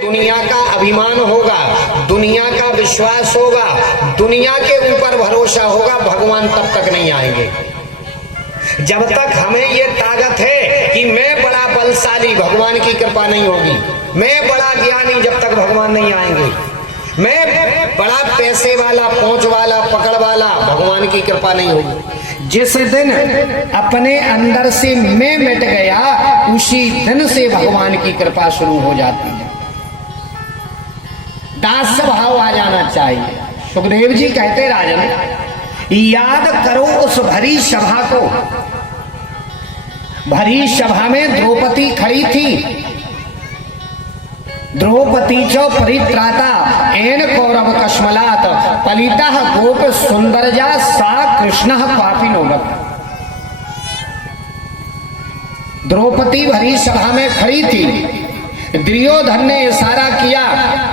दुनिया का अभिमान होगा, दुनिया का विश्वास होगा, दुनिया के ऊपर भरोसा होगा, भगवान तब तक नहीं आएंगे। जब तक हमें ये ताकत है कि मैं बड़ा बलशाली, भगवान की कृपा नहीं होगी। मैं बड़ा ज्ञानी, जब तक भगवान नहीं आएंगे। मैं बड़ा पैसे वाला, पहुंच वाला, पकड़ वाला, भगवान की कृपा नहीं होगी। जिस दिन अपने अंदर से मैं मिट गया, उसी दिन से भगवान की कृपा शुरू हो जाती है। दास भाव आ जाना चाहिए। सुखदेव जी कहते, राजन याद करो उस भरी सभा को। भरी सभा में द्रौपदी खड़ी थी। द्रौपदी चो परित्राता एन कौरव कश्मलात पलिता गोप सुंदरजा सा कृष्ण पापिनोवत। द्रौपदी भरी सभा में खड़ी थी। दुर्योधन ने इशारा किया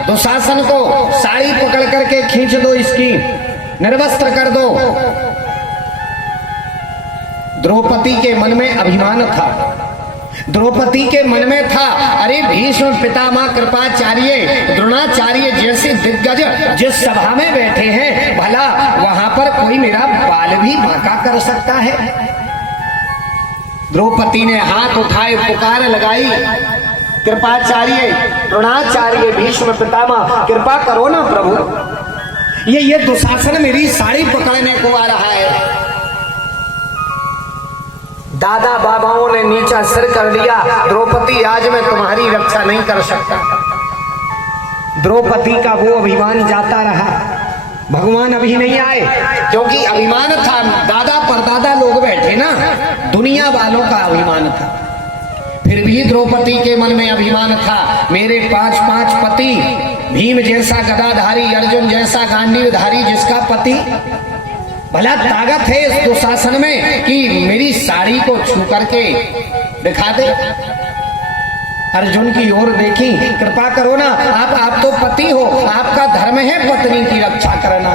दुशासन को, साड़ी पकड़ करके खींच दो, इसकी निर्वस्त्र कर दो। द्रौपदी के मन में अभिमान था। द्रौपदी के मन में था, अरे भीष्म पितामह कृपाचार्य द्रोणाचार्य जैसे दिग्गज जिस सभा में बैठे हैं, भला वहां पर कोई मेरा बाल भी बांका कर सकता है। द्रौपदी ने हाथ उठाए, पुकार लगाई, कृपाचार्य द्रोणाचार्य भीष्म पितामह कृपा करो ना प्रभु, ये दुशासन मेरी साड़ी पकड़ने को आ रहा है। दादा बाबाओं ने नीचा सिर कर लिया, द्रौपदी आज मैं तुम्हारी रक्षा नहीं कर सकता। द्रौपदी का वो अभिमान जाता रहा। भगवान अभी नहीं आए, क्योंकि अभिमान था। दादा परदादा लोग बैठे ना, दुनिया वालों का अभिमान था। फिर भी द्रौपदी के मन में अभिमान था, मेरे 5 पति, भीम जैसा गदाधारी, अर्जुन जैसा गांडीवधारी जिसका पति, भला ताकत है इस दुशासन में कि मेरी साड़ी को छू करके दिखा दे। अर्जुन की ओर देखी, कृपा करो ना, आप तो पति हो, आपका धर्म है पत्नी की रक्षा करना।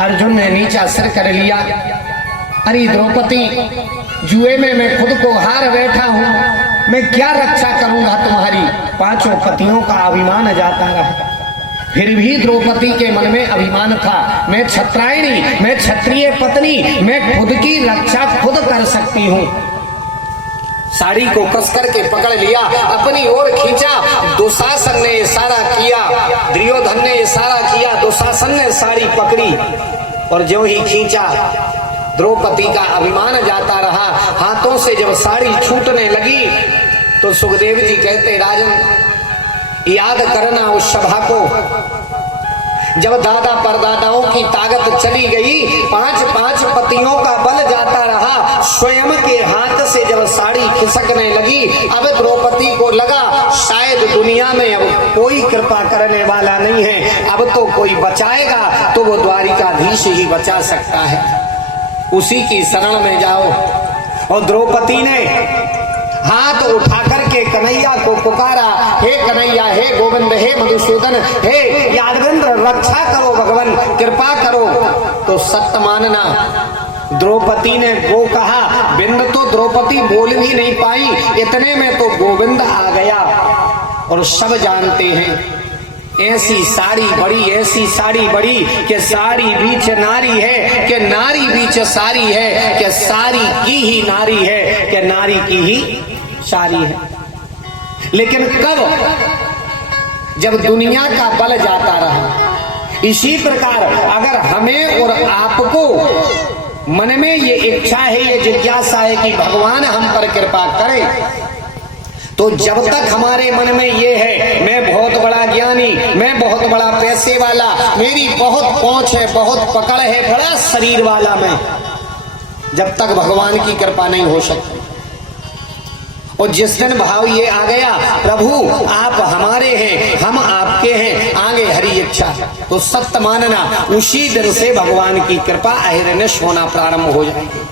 अर्जुन ने नीचा सिर कर लिया। अरे द्रौपदी, जुए में मैं खुद को हार बैठा हूं, मैं क्या रक्षा करूंगा तुम्हारी। 5 पतियों का अभिमान जाता रहा। फिर भी द्रौपदी के मन में अभिमान था, मैं क्षत्रायणी, मैं क्षत्रिय पत्नी, मैं खुद की रक्षा खुद कर सकती हूँ। साड़ी को कस करके पकड़ लिया, अपनी ओर खींचा। दुशासन ने इशारा किया, दुर्योधन ने इशारा किया, दुशासन ने साड़ी पकड़ी और जो ही खींचा, द्रौपदी का अभिमान जाता रहा। हाथों से जब साड़ी छूटने लगी तो सुखदेव जी कहते, राजन याद करना उस सभा को, जब दादा परदादाओं की ताकत चली गई, 5 पतियों का बल जाता रहा। स्वयं के हाथ से जब साड़ी खिसकने लगी, अब द्रौपदी को लगा शायद दुनिया में अब कोई कृपा करने वाला नहीं है, अब तो कोई बचाएगा तो वो द्वारिकाधीश ही बचा सकता है, उसी की शरण में जाओ। और द्रौपदी ने हाथ उठा करके कन्हैया को पुकारा, हे कन्हैया, हे गोविंद, हे मधुसूदन, हे यादवेंद्र, रक्षा करो भगवान, कृपा करो। तो सत्य मानना, द्रौपदी ने गो कहा, बिंद तो द्रौपदी बोल भी नहीं पाई, इतने में तो गोविंद आ गया। और सब जानते हैं, ऐसी साड़ी बड़ी, ऐसी साड़ी बड़ी कि साड़ी बीच नारी है, कि नारी बीच सारी है, कि सारी की ही नारी है, कि नारी की ही सारी है। लेकिन कब? जब दुनिया का बल जाता रहा। इसी प्रकार अगर हमें और आपको मन में ये इच्छा है, ये जिज्ञासा है कि भगवान हम पर कृपा करे, तो जब तक हमारे मन में ये है, मैं बहुत बड़ा ज्ञानी, मैं बहुत बड़ा पैसे वाला, मेरी बहुत पहुंच है, बहुत पकड़ है, बड़ा शरीर वाला मैं, जब तक भगवान की कृपा नहीं हो सकती। और जिस दिन भाव ये आ गया, प्रभु आप हमारे हैं, हम आपके हैं, आगे हरी इच्छा, तो सत्य मानना, उसी दिन से भगवान की कृपा अहिर्निश होना प्रारंभ हो जाएगी।